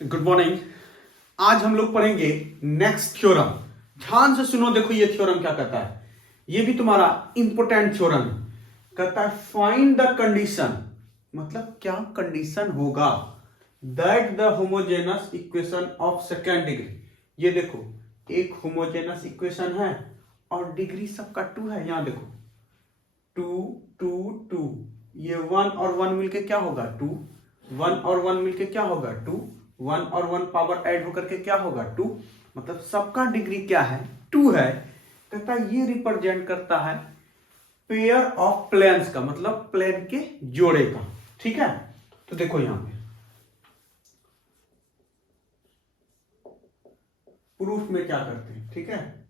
Good morning. आज हम लोग पढ़ेंगे नेक्स्ट थ्योरम। ध्यान से सुनो, देखो ये थ्योरम क्या कहता है। ये भी तुम्हारा इंपोर्टेंट थ्योरम है। कहता है फाइंड द कंडीशन, मतलब क्या कंडीशन होगा that the homogeneous equation of second degree. ये देखो एक होमोजेनस इक्वेशन है और डिग्री सबका 2 है। यहां देखो 2 2 2, ये 1 और 1 मिलके क्या होगा 2, 1 और 1 मिलके क्या होगा 2, 1 और 1 पावर ऐड होकर के क्या होगा 2, मतलब सबका डिग्री क्या है 2 है। कहता है ये रिप्रेजेंट करता है पेयर ऑफ प्लेन्स का, मतलब प्लेन के जोड़े का। ठीक है, तो देखो यहां पे प्रूफ में क्या करते हैं। ठीक है,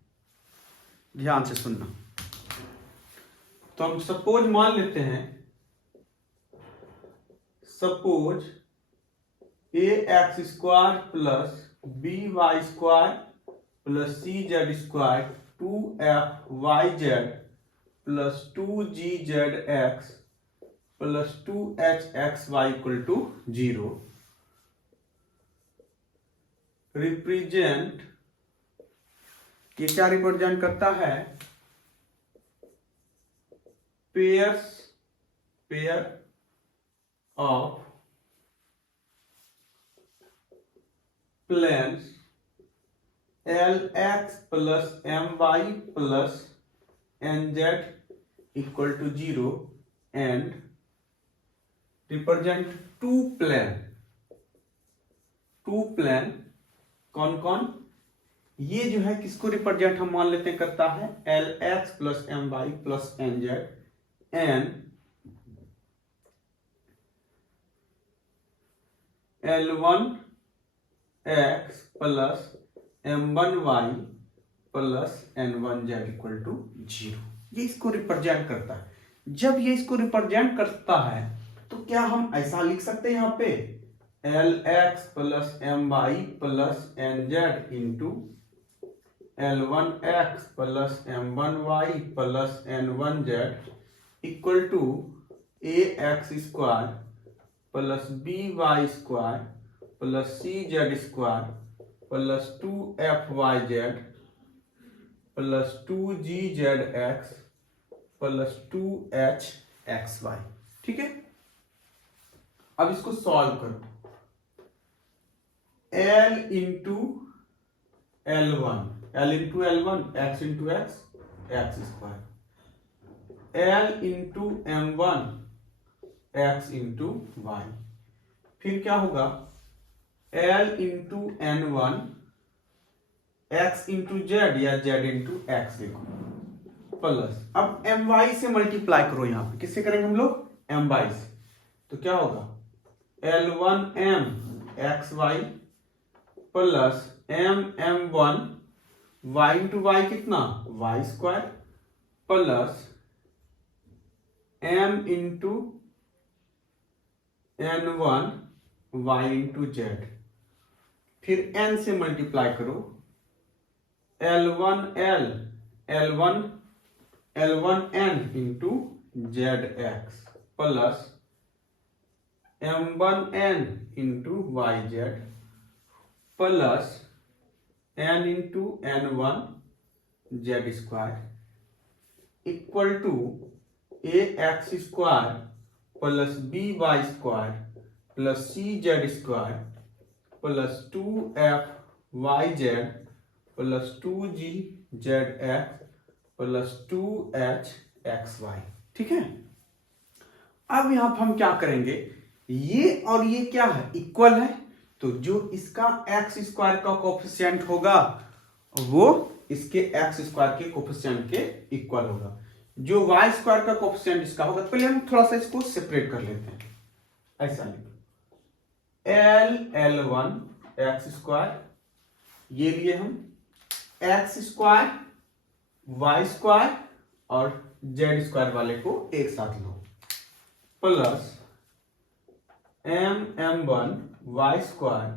ध्यान से सुनना। तो हम सपोज मान लेते हैं, suppose a x square plus B Y square plus C Z square 2f Y Z plus 2g Z x plus 2h x Y equal to 0 represent, ये क्या रिप्रेजेंट करता है pair of planes Lx plus My plus Nz equal to 0 and represent two plane. कौन कौन, ये जो है किसको रिप्रेजेंट हम मान लेते हैं करता है Lx plus My plus Nz and L1x plus M1y plus N1z equal to 0। ये इसको रिप्रेजेंट करता है। जब ये इसको रिप्रेजेंट करता है तो क्या हम ऐसा लिख सकते हैं यहां पे Lx plus My plus Nz into L1x plus M1y plus N1z equal to ax square plus by square plus cz square plus 2fyz plus 2gzx plus 2hxy। ठीक है, अब इसको सॉल्व करो। L into L1, L into L1 x into x, x square, L into M1 x into y, फिर क्या होगा L into N1 x into z या z into x, देखो प्लस, अब My से मल्टीप्लाई करो। यहां पे किससे करेंगे हम लोग My से, तो क्या होगा L1m xy plus M1 y into y कितना y square plus m into N1 y into z, फिर n से मल्टीप्लाई करो L1n into z x plus M1n into y Z plus n into N1 z square equal to ax square plus by square plus cz square plus 2fyz plus 2gzx plus 2hxy। ठीक है, अब यहां पर हम क्या करेंगे, ये और ये क्या है इक्वल है, तो जो इसका एक्स स्क्वायर का कोफिशिएंट होगा वो इसके एक्स स्क्वायर के कोफिशिएंट के इक्वल होगा। जो वाई स्क्वायर का कोफिशिएंट इसका होगा, तो पहले हम थोड़ा सा इसको सेपरेट कर लेते हैं। ऐसा लिखो L1 एक्स स्क्वायर, ये लिए हम एक्स स्क्वायर वाई स्क्वायर और जेड स्क्वायर वाले को एक साथ लो plus M1 Y square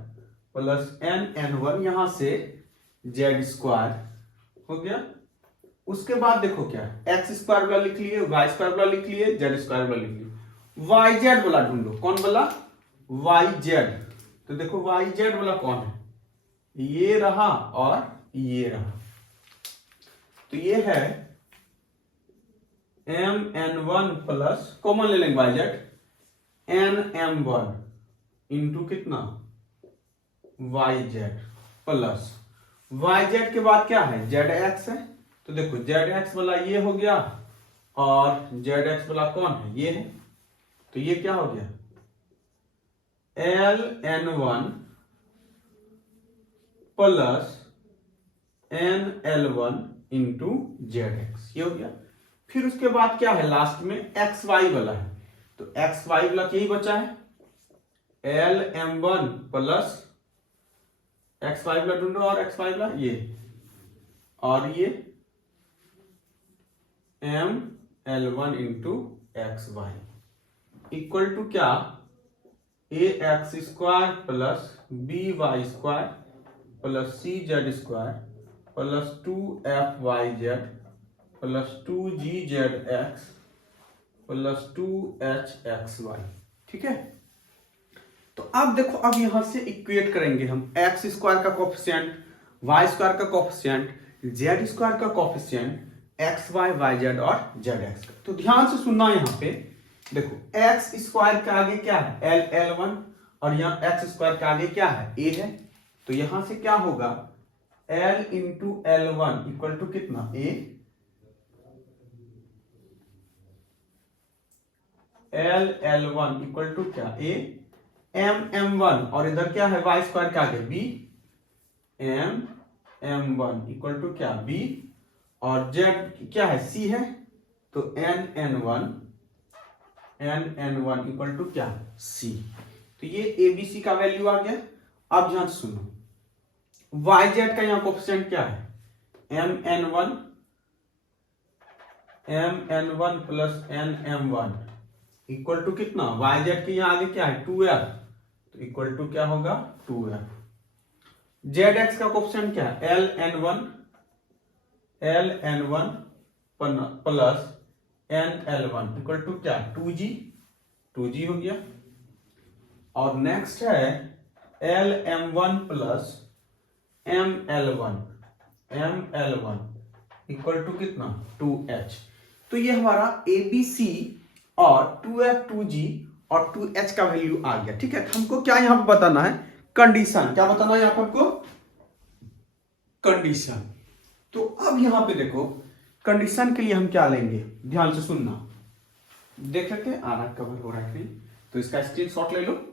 plus N1 यहां से जेड स्क्वायर हो गया। उसके बाद देखो क्या एक्स स्क्वायर वाला लिख लिए, वाई स्क्वायर वाला लिख लिए, जेड स्क्वायर वाला लिख लिए, वाई जेड वाला ढूंढो। कौन वाला वाई जेड, तो देखो वाई जेड वाला कौन है, ये रहा और ये रहा, तो ये है mn1 प्लस कॉमन ले लेंगे वाई जेड nm1 इंटू कितना y Z plus y z के बाद क्या है जेड एक्स है, तो देखो जेड एक्स वाला ये हो गया और जेड एक्स वाला कौन है ये है, तो ये क्या हो गया ln1 plus nl1 into z x, ये हो गया। फिर उसके बाद क्या है लास्ट में एक्स वाई वाला है, तो एक्स वाई वाला यही बचा है lm1 प्लस एक्स वाई वाला ढूंढो और एक्स वाई वाला ये और ये ml1 into X Y equal to क्या A x square plus B Y square plus C Z square plus 2f Y Z plus 2g Z x plus 2h x Y. ठीक है, तो अब देखो अब यहां से इक्वेट करेंगे हम एक्स स्क्वायर का कोफिशिएंट, वाई स्क्वायर का कोफिशिएंट, जेड स्क्वायर का coefficient, x y y z और जेड एक्स का। तो ध्यान से सुनना, यहाँ पे देखो एक्स स्क्वायर के आगे क्या है l1 और यहाँ एक्स स्क्वायर के आगे क्या है a है, तो यहां से क्या होगा l into l1 equal to कितना a, l1 इक्वल टू क्या a m1 और इधर क्या है वाई स्क्वायर के आगे b, m1 इक्वल टू क्या b और z क्या है c है, तो n1 इक्वल टू क्या c, तो ये abc का वैल्यू आ गया। अब ध्यान सुनो वाई जेड का यहाँ कोफिशिएंट क्या है mn1 plus nm1 equal to कितना वाई जेड के यहाँ आगे क्या है 2f, तो इक्वल टू क्या होगा 2f। जेड एक्स का कोफिशिएंट क्या है ln1 plus nl1 equal to क्या 2g हो गया। और नेक्स्ट है lm1 plus ml1 equal to कितना 2h। तो ये हमारा abc और 2f 2g और 2h का वैल्यू आ गया। ठीक है, हमको क्या यहां पर बताना है कंडीशन, क्या बताना है यहां पर हमको कंडीशन। तो अब यहां पे देखो कंडीशन के लिए हम क्या लेंगे, ध्यान से सुनना, देख सकते हैं आ रहा कवर हो रहा है, तो इसका स्क्रीनशॉट ले लो।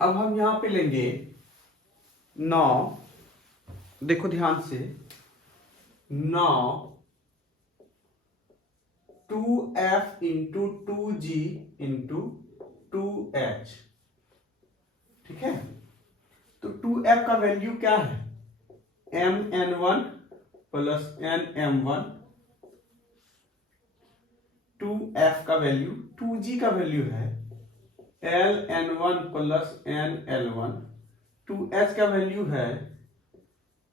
अब हम यहां पे लेंगे 9, देखो ध्यान से 9 2f into 2g into 2h। ठीक है, तो 2f का वैल्यू क्या है mn1 प्लस nm1, 2f का वैल्यू 2g का वैल्यू है ln1 प्लस nl1, 2h का वैल्यू है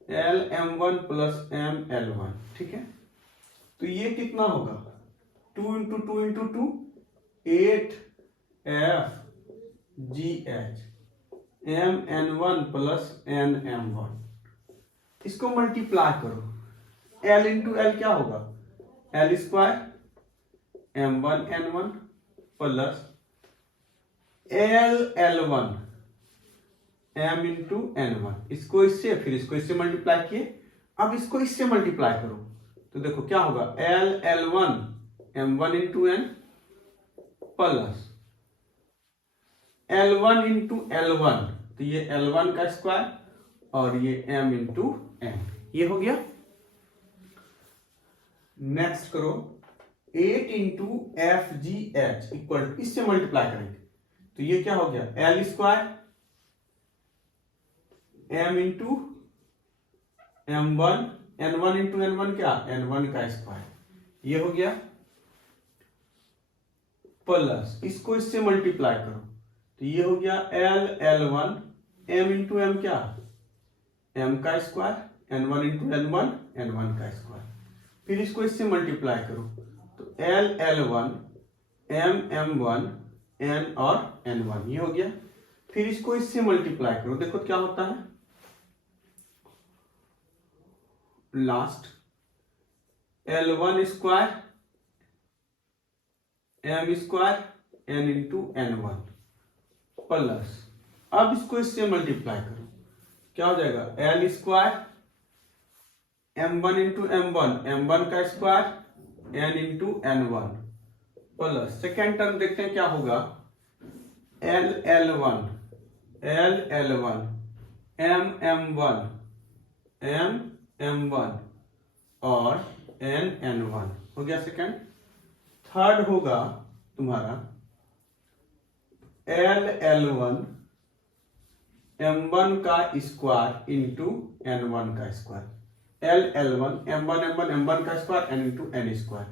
lm1 प्लस ml1। ठीक है, तो ये कितना होगा 2 into 2 into 2 8f gh mn1 plus nm1, इसको मल्टीप्लाई करो, l इंटू l क्या होगा l square m1 n1 plus l1 m into n1, इसको इससे फिर इसको इससे मल्टीप्लाई किए, अब इसको इससे मल्टीप्लाई करो तो देखो क्या होगा, L M1 into n plus L1 into L1, तो ये L1 का स्क्वायर और ये M इंटू एन, ये हो गया। नेक्स्ट करो 8 into F G H equal, इससे मल्टीप्लाई करेंगे तो ये क्या हो गया, L square M into M1 N1 into N1 क्या, N1 का स्क्वायर, ये हो गया प्लस इसको इससे मल्टीप्लाई करो तो ये हो गया L1 M इंटू एम क्या, M का square, N1 into N1 N1 का स्क्वायर, फिर इसको इससे मल्टीप्लाई करो तो L1 M1 N और N1, ये हो गया। फिर इसको इससे मल्टीप्लाई करो, देखो क्या होता है, last L1 square M square N into N1 plus, अब इसको इससे मल्टीप्लाई करो क्या हो जाएगा, L square M1 into M1 का square N into N1 plus, second term देखते हैं क्या होगा, L1 M1 और N1 हो गया सेकेंड। थर्ड होगा तुम्हारा L1 M1 का स्क्वायर इंटू N1 का स्क्वायर, L1 M1 का square N into N square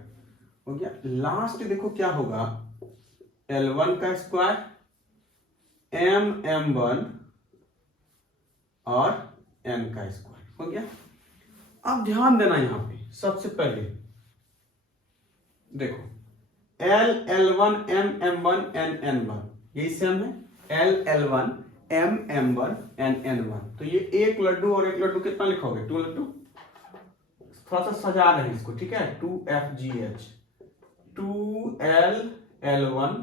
हो गया। लास्ट देखो क्या होगा, L1 का स्क्वायर M1 और N का स्क्वायर हो गया। अब ध्यान देना यहां पे, सबसे पहले देखो L1 M1 N1 यही सेम है, L1 M1 N1, तो ये एक लड्डू और एक लड्डू कितना लिखोगे, 2 लड्डू। थोड़ा सा सजा रहे हैं इसको, ठीक है, 2FGH 2L1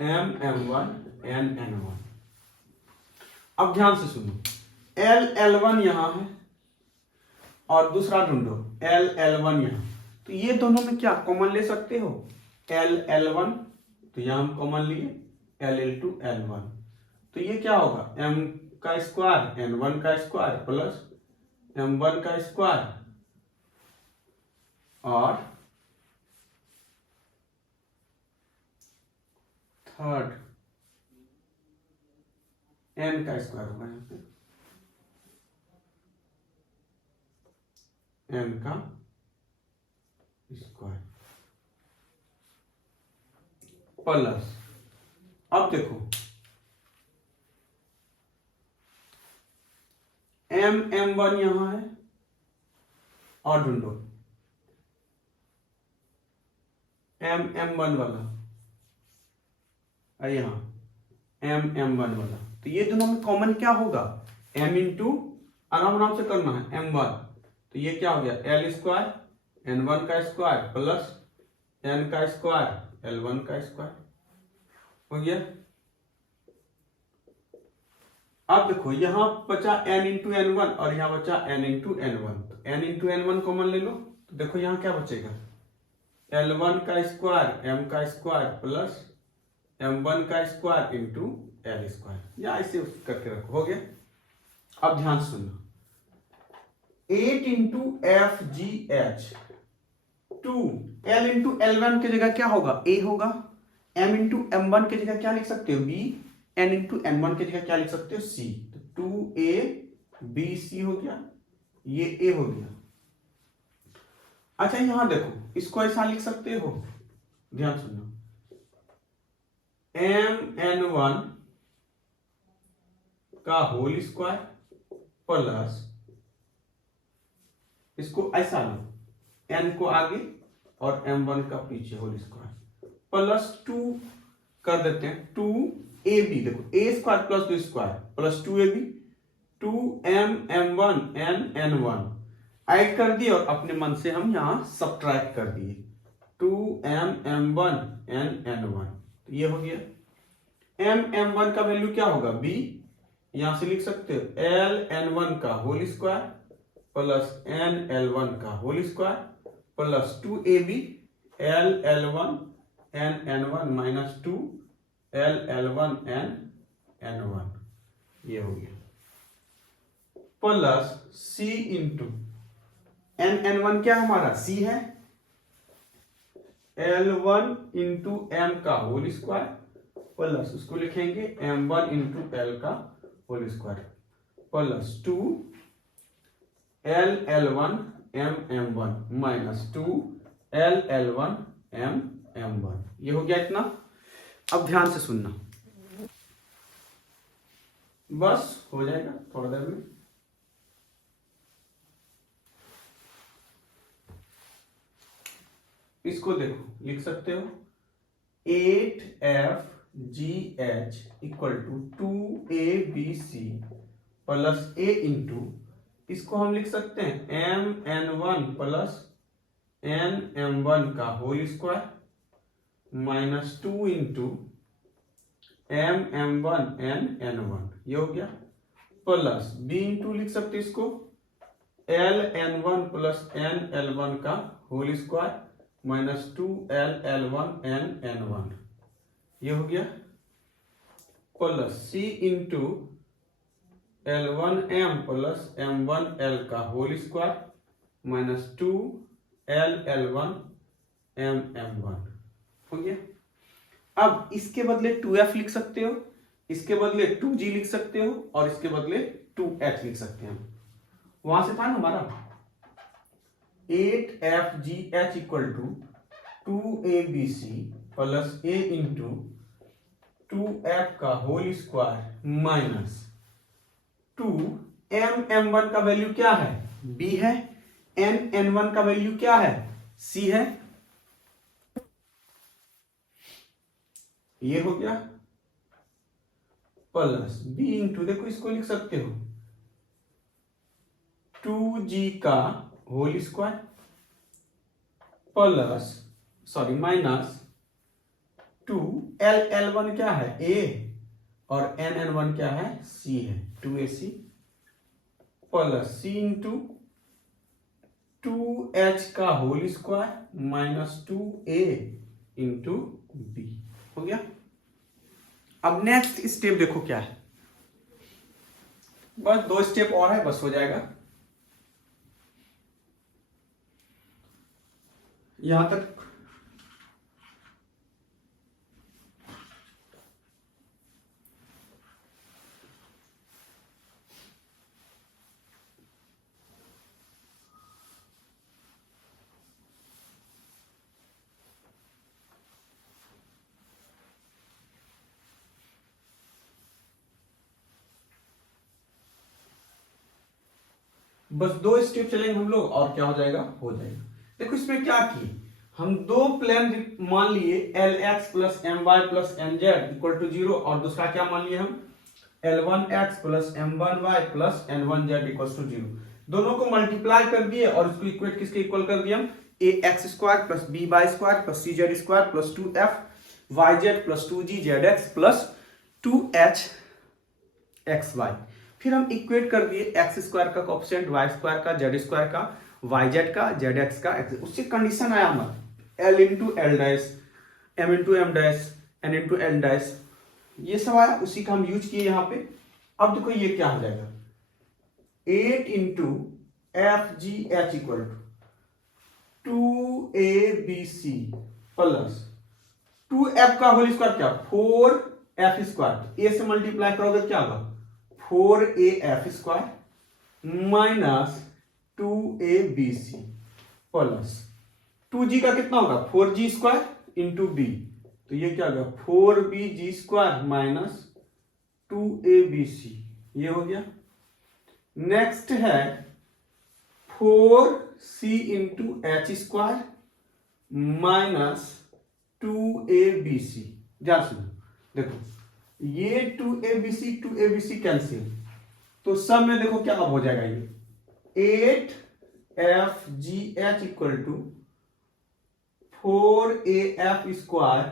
M1 N1। अब ध्यान से सुनो, L1 यहां है और दूसरा ढूंढो L1 यहां, तो ये दोनों में क्या कॉमन ले सकते हो, L1, तो यहां हम कॉमन लिए L1, तो ये क्या होगा, M का स्क्वायर N1 का स्क्वायर प्लस M1 का स्क्वायर और थर्ड N का स्क्वायर होगा, यहाँ पे N का स्क्वायर प्लस, अब देखो M1 यहां है और ढूंढो M1 वाला, यहां M1 वाला, तो ये दोनों में कॉमन क्या होगा, M इंटू, आराम से करना है, M1, तो ये क्या हो गया, L स्क्वायर N1 का स्क्वायर प्लस N का स्क्वायर L1 का स्क्वायर हो गया। अब देखो यहां बचा N इंटू N1 और यहां बचा N इंटू N1, तो N इंटू N1 कॉमन ले लो, तो देखो यहां क्या बचेगा, L1 का स्क्वायर M का स्क्वायर प्लस M1 का स्क्वायर इंटू L स्क्वायर, या ऐसे करके रखो, हो गया। अब ध्यान सुनना, 8 into FGH 2 L into L1 की जगह क्या होगा, A होगा, M इंटू M1 की जगह क्या लिख सकते हो, B, N इंटू N1 की जगह क्या लिख सकते हो, C, तो 2ABC हो गया, ये A हो गया। अच्छा यहां देखो इसको ऐसा लिख सकते हो, ध्यान सुनो, MN1 का होल स्क्वायर प्लस, इसको ऐसा लो, N को आगे और M1 का पीछे होल स्क्वायर प्लस 2 कर देते हैं, 2AB, देखो A square plus 2 square plus 2AB, 2M1 N1 add कर दिए और अपने मन से हम यहां सब्ट्रैक्ट कर दिए, 2M1 N1, तो ये हो गया। M1 का वैल्यू क्या होगा, B, यहां से लिख सकते हो Ln1 का होल स्क्वायर प्लस Nl1 का whole square plus 2ab L1 N1 minus 2 L1 N1, ये हो गया, प्लस C इंटू N1 क्या हमारा C है, L1 इंटू M का होल स्क्वायर प्लस उसको लिखेंगे M1 इंटू L का whole square plus 2 L1 M1 minus 2 L1 M1, ये हो गया इतना। अब ध्यान से सुनना, बस हो जाएगा थोड़ा देर में। इसको देखो, लिख सकते हो 8FGH equal to 2ABC plus A into, इसको हम लिख सकते हैं MN1 प्लस NM1 का whole square minus 2 into MM1 N1, ये हो गया, प्लस B इंटू लिख सकते इसको LN1 प्लस NL1 का whole square minus 2 L1 N1, ये हो गया, plus C into L1M plus M1L का whole square minus 2 L1 M1, हो गया। अब इसके बदले 2F लिख सकते हो, इसके बदले 2G लिख सकते हो और इसके बदले 2H लिख सकते हैं। वहां से था ना हमारा 8FGH equal to 2ABC plus A into 2F का होल स्क्वायर माइनस 2M1 का वैल्यू क्या है, B है, N1 का वैल्यू क्या है, C है, ये हो गया, प्लस B इंटू, देखो इसको लिख सकते हो 2G का whole square plus minus 2 L1 क्या है A और N1 क्या है C है, 2AC plus C into 2H का whole square minus 2A into B, हो गया। अब नेक्स्ट स्टेप देखो क्या है, बस 2 स्टेप और है, बस हो जाएगा। यहां तक बस 2 स्टेप चलेंगे हम लोग और क्या हो जाएगा, हो जाएगा। देखो इसमें क्या की, हम 2 प्लेन मान लिए LX plus MY plus MZ equal to 0 और दूसरा क्या मान लिए हम L1X plus M1Y plus N1Z equal to 0। दोनों को मल्टीप्लाई कर दिए और इसको इक्वेट किसके इक्वल कर दिया हम AX square plus BY square plus CZ square plus 2FYZ plus 2GZX plus 2HXY। फिर हम इक्वेट कर दिए एक्स स्क्वायर का कोएफिशिएंट, वाई स्क्वायर का, जेड स्क्वायर का, YZ का, ZX का, उससे कंडीशन आया हमारा L into L dash, M into M dash, N into L dash, ये सब आया, उसी का हम यूज किए यहाँ पे। अब देखो ये क्या हो जाएगा 8 into FGH equal to 2ABC plus 2F का होल स्क्वायर क्या 4F स्क्वायर, A से मल्टीप्लाई करोगे क्या होगा 4AF square minus 2ABC plus 2G का कितना होगा 4G स्क्वायर इंटू B, तो ये क्या होगा 4BG स्क्वायर माइनस 2ABC, ये हो गया। नेक्स्ट है 4C into H square minus 2ABC। ध्यान सुनो, देखो ये 2ABC कैंसिल, तो सब में देखो क्या अब हो जाएगा ये 8FGH equal to 4AF square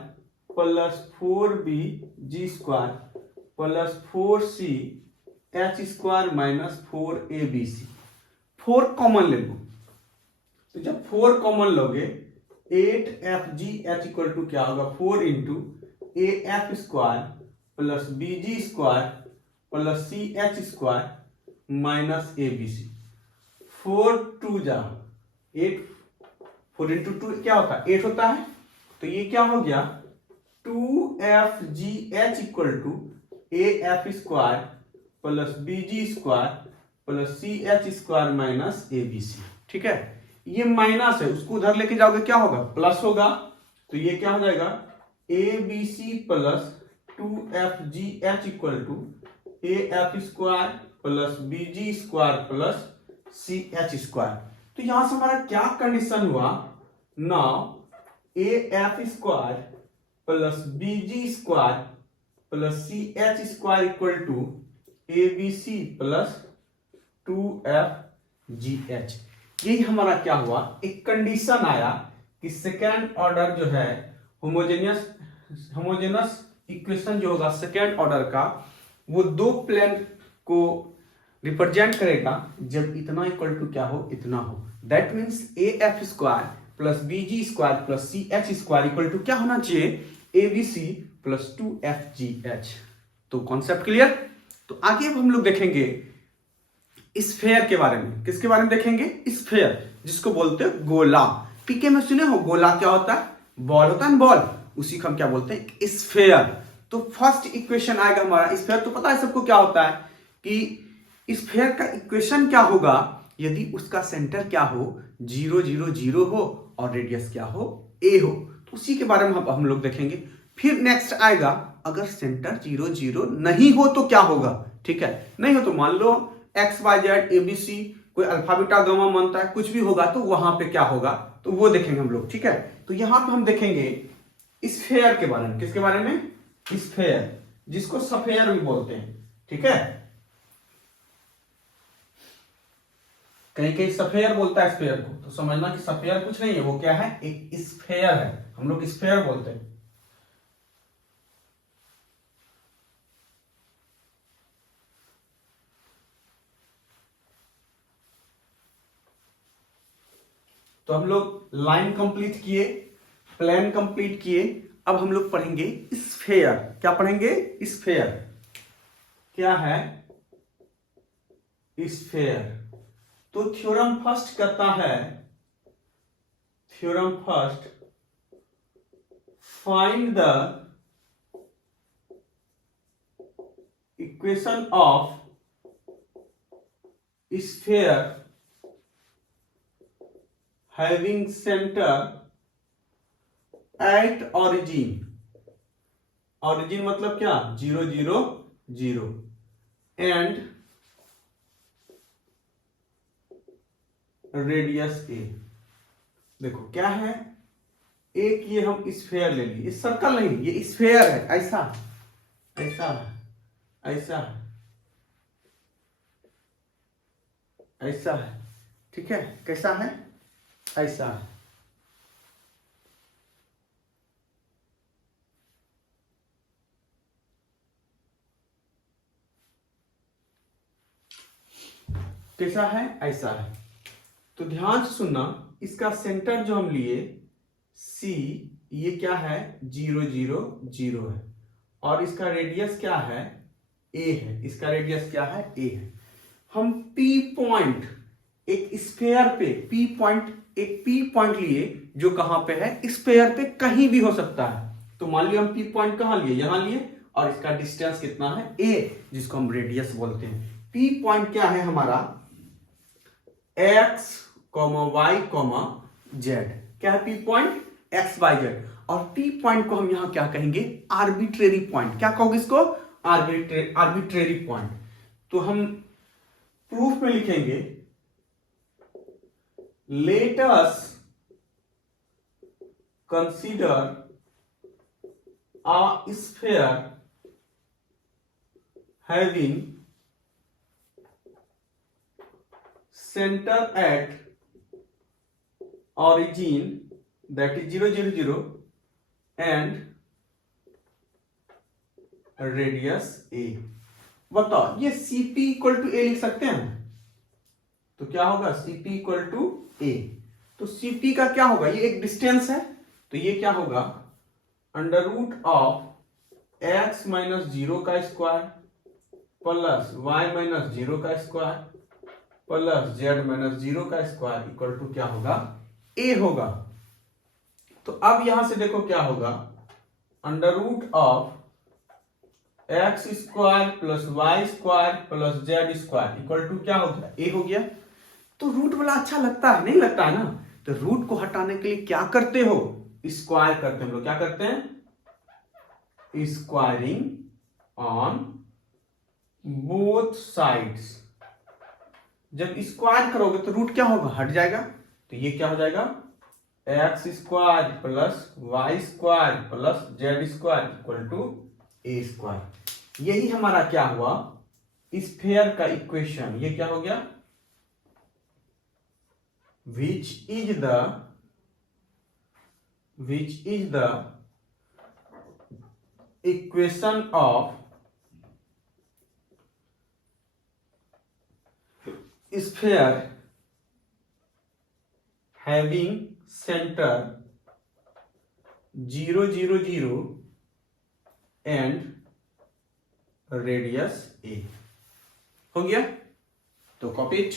plus 4BG square plus 4CH square minus 4ABC। 4 common ले लो, तो जब 4 कॉमन लोगे 8FGH इक्वल टू क्या होगा 4 into AF square plus BG square plus CH square minus ABC। 4 2 जा 8, 4 इंटू 2 क्या होता है 8 होता है, तो ये क्या हो गया 2FGH equal to AF square plus BG square plus CH square minus ABC। ठीक है, ये माइनस है, उसको उधर लेके जाओगे क्या होगा प्लस होगा, तो ये क्या हो जाएगा ABC plus 2FGH equal to AF square plus BG square plus CH square. तो यहां से हमारा क्या कंडीशन हुआ, now AF square plus BG square plus CH square equal to ABC plus 2FGH। यही हमारा क्या हुआ, एक कंडीशन आया कि सेकेंड ऑर्डर जो है होमोजेनस इक्वेशन जो होगा सेकेंड ऑर्डर का, वो दो प्लेन को रिप्रेजेंट करेगा जब इतना इक्वल टू क्या हो इतना हो। That means AF square plus BG square plus CH square equal to क्या होना चाहिए ABC प्लस 2FGH। तो कॉन्सेप्ट क्लियर। तो आगे अब हम लोग देखेंगे स्फेयर के बारे में। किसके बारे में देखेंगे, स्फेयर, जिसको बोलते हैं गोला। पीके में सुने हो गोला क्या होता है, बॉल होता है ना बॉल, उसी को हम क्या बोलते हैं स्फेयर। तो फर्स्ट इक्वेशन आएगा हमारा स्फेयर। तो पता है सबको क्या होता है कि स्फेयर का इक्वेशन क्या होगा, यदि उसका सेंटर क्या हो 0 0 0 हो और रेडियस क्या हो a हो। तो उसी के बारे में हम लोग देखेंगे। फिर नेक्स्ट आएगा अगर सेंटर 0 0 नहीं हो तो क्या होगा। ठीक है, नहीं हो तो मान लो XYZ ABC कोई अल्फा बीटा गामा मानता है, कुछ भी होगा तो वहां पे क्या होगा, तो वो देखेंगे हम लोग। ठीक है, तो यहां पे हम देखेंगे स्फेयर के बारे में। किसके बारे में, स्फेयर, जिसको सफेयर भी बोलते हैं। ठीक है, कहीं कहीं सफेयर बोलता है स्फेयर को, तो समझना कि सफेयर कुछ नहीं है, वो क्या है एक स्फेयर है, हम लोग स्फेयर बोलते हैं। तो हम लोग लाइन कंप्लीट किए, प्लेन कंप्लीट किए, अब हम लोग पढ़ेंगे स्फेयर। क्या पढ़ेंगे, स्फेयर क्या है, स्फेयर। तो थ्योरम फर्स्ट कहता है, theorem first, find the equation of sphere having center at origin। origin मतलब क्या 0 0 0 and रेडियस a। देखो क्या है, एक ये हम स्फेयर ले लिए, सर्कल नहीं, ये स्फेयर है, ऐसा ऐसा ऐसा ऐसा है। ठीक है, कैसा है, ऐसा है। कैसा है, ऐसा है। तो ध्यान से सुनना, इसका सेंटर जो हम लिए C, ये क्या है 0 0 0 है, और इसका रेडियस क्या है a है, इसका रेडियस क्या है a है। हम P पॉइंट एक स्फेयर पे P पॉइंट, एक P पॉइंट लिए जो कहां पे है, स्फेयर पे कहीं भी हो सकता है। तो मान लिया हम P पॉइंट कहां लिए, यहां लिए, और इसका डिस्टेंस कितना है a, जिसको हम रेडियस बोलते हैं। P पॉइंट क्या है हमारा x, y, z। क्या है P point x y z। और P पॉइंट को हम यहां क्या कहेंगे, आर्बिट्रेरी पॉइंट। क्या कहोगे इसको, आर्बिट्रेरी पॉइंट। तो हम प्रूफ में लिखेंगे, let us consider a sphere having center at origin that is 0 0 0 and radius a। बताओ ये CP इक्वल टू a लिख सकते हैं, तो क्या होगा CP इक्वल टू a। तो Cp का क्या होगा, ये एक डिस्टेंस है, तो ये क्या होगा under root of x minus 0 का स्क्वायर प्लस y माइनस 0 का स्क्वायर प्लस z माइनस 0 का स्क्वायर इक्वल टू क्या होगा, a होगा। तो अब यहां से देखो क्या होगा, under root of x square plus y square plus z square equal to क्या हो गया, ए हो गया। तो रूट वाला अच्छा लगता है, नहीं लगता है ना, तो रूट को हटाने के लिए क्या करते हो, स्क्वायर करते हैं हम लोग, क्या करते हैं, स्क्वायरिंग ऑन बोथ साइड्स। जब स्क्वायर करोगे तो रूट क्या होगा, हट जाएगा, तो ये क्या हो जाएगा, x square plus y square plus z square equal to A square. यही हमारा क्या हुआ, स्फीयर का इक्वेशन। ये क्या हो गया, which is the equation of sphere having centre 0 0 0 and radius A. हो गया, तो कॉपी इट।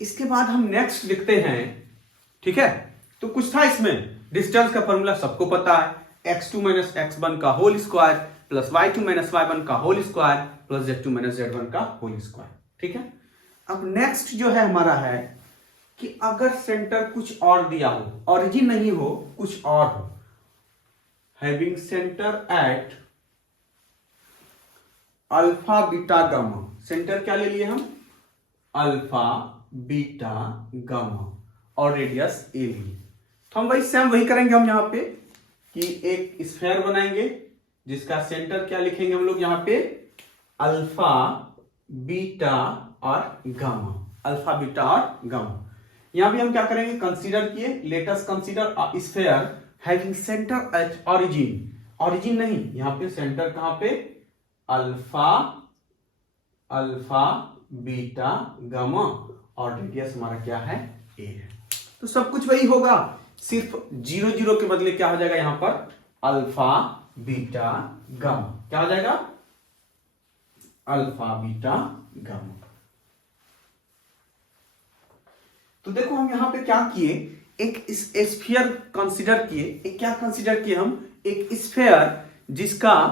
इसके बाद हम नेक्स्ट लिखते हैं, ठीक है। तो कुछ था इसमें, डिस्टेंस का फॉर्मूला सबको पता है, x2 माइनस x1 का whole square plus y2 minus y1 का whole square plus z2 minus z1 का होल स्क्वायर, ठीक है। अब नेक्स्ट जो है हमारा है कि अगर सेंटर कुछ और दिया हो, ओरिजिन नहीं हो, कुछ और हो, having centre at alpha beta gamma, centre क्या ले लिए हम, अल्फा बीटा गामा, और रेडियस ए लिए। तो हम वही करेंगे हम यहाँ पे कि एक स्फीयर बनाएंगे जिसका सेंटर क्या लिखेंगे हम लोग यहाँ पे, अल्फा बीटा और गामा, अल्फा बीटा और गामा। यहां भी हम क्या करेंगे, कंसीडर किए, let us consider a sphere having centre at origin, origin नहीं, यहां पे सेंटर कहां पे, अल्फा बीटा गामा, और रेडियस हमारा क्या है, ए है। तो सब कुछ वही होगा, सिर्फ 0 0 के बदले क्या हो जाएगा यहां पर, अल्फा बीटा गामा, क्या हो जाएगा, अल्फा बीटा गामा। तो देखो हम यहां पे क्या किए, एक स्फीयर कंसीडर किए, एक क्या कंसीडर किए हम, एक स्फीयर जिसका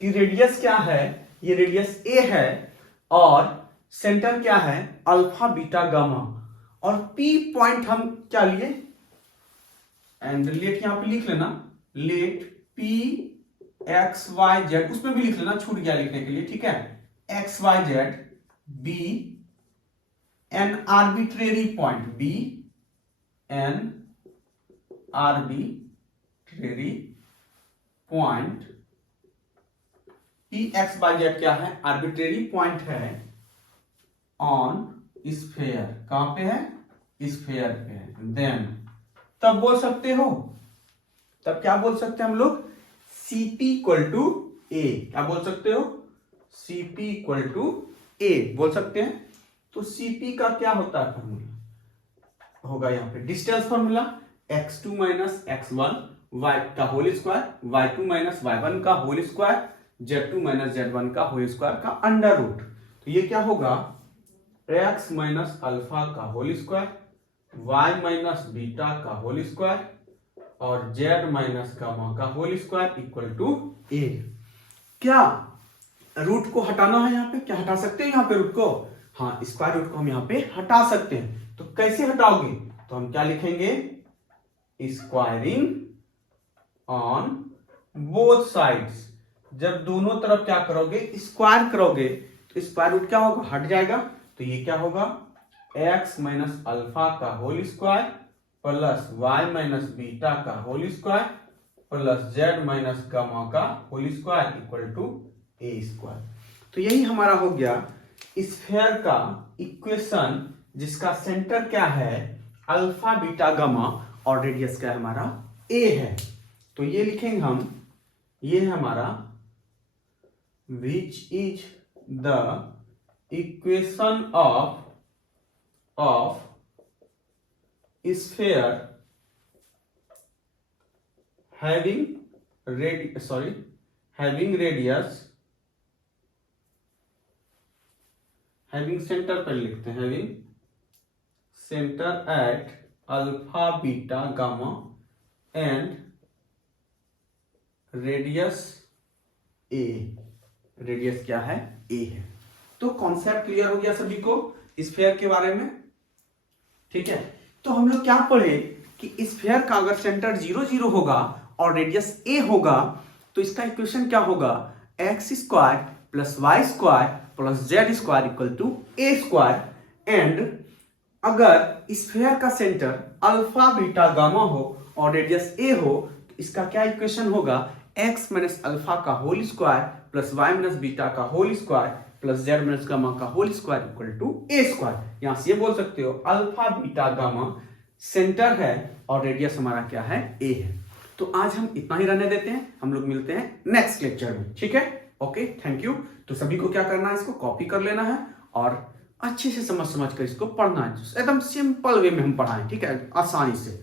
की रेडियस क्या है, ये रेडियस ए है, और सेंटर क्या है, अल्फा बीटा गामा, और पी पॉइंट हम क्या लिए, एंड लेट यहां पे लिख लेना, let p x y z, उसमें भी लिख लेना, छूट गया लिखने के लिए, ठीक है, x y z be an arbitrary point, be an arbitrary point, p x y z क्या है, आर्बिट्रेरी पॉइंट है ऑन स्फीयर, कहां पे है, स्फीयर पे है। देन तब बोल सकते हो, तब क्या बोल सकते हैं हम लोग, Cp इक्वल टू ए, क्या बोल सकते हो, Cp इक्वल टू ए बोल सकते हैं। तो Cp का क्या होता है फॉर्मूला, होगा यहाँ पे distance formula, x2 minus x1 y का whole square, y2 minus y1 का whole square, z2 minus z1 का होल स्क्वायर का अंडर रूट। तो ये क्या होगा, x माइनस अल्फा का whole square, y minus beta का होल स्क्वायर, और z माइनस गामा का whole square equal to a. क्या रूट को हटाना है यहाँ पे, क्या हटा सकते हैं यहाँ पे रूट को, हाँ, स्क्वायर रूट को हम यहाँ पे हटा सकते हैं। तो कैसे हटाओगे, तो हम क्या लिखेंगे, स्क्वायरिंग ऑन बोथ साइड्स। जब दोनों तरफ क्या करोगे, स्क्वायर करोगे, तो स्क्वायर रूट क्या होगा, हट जाएगा, तो ये क्या होगा, x माइनस अल्फा का whole square plus y minus beta का whole square plus z minus gamma का whole square equal to A square. तो यही हमारा हो गया स्फीयर का इक्वेशन, जिसका सेंटर क्या है, अल्फा बीटा गामा, और रेडियस क्या है हमारा, ए है। तो ये लिखेंगे हम, ये है हमारा विच is the equation of sphere having centre पर लिखते हैं, having centre at alpha beta gamma and radius A. Radius क्या है? ए है। तो कॉन्सेप्ट क्लियर हो गया सभी को स्फीयर के बारे में, ठीक है। तो हम लोग क्या पढ़े कि स्फीयर का अगर सेंटर 0 0 होगा और रेडियस ए होगा तो इसका इक्वेशन क्या होगा? X square plus y square plus z square equal to A square. And अगर स्फीयर का सेंटर अल्फा बीटा गामा हो और रेडियस ए हो तो इसका क्या इक्वेशन होगा? एक्स माइनस अल्फा का whole square plus Y minus beta का whole square plus Z minus gamma का whole square equal to A square. यहां से ये बोल सकते हो अल्फा बीटा गामा सेंटर है और रेडियस हमारा क्या है? ए है। तो आज हम इतना ही रहने देते हैं, हम लोग मिलते हैं नेक्स्ट लेक्चर में, ठीक है। Okay, thank you. तो सभी को क्या करना है, इसको कॉपी कर लेना है और अच्छे से समझ कर इसको पढ़ना है। एकदम सिंपल वे में हम पढ़ाएं, ठीक है, आसानी से।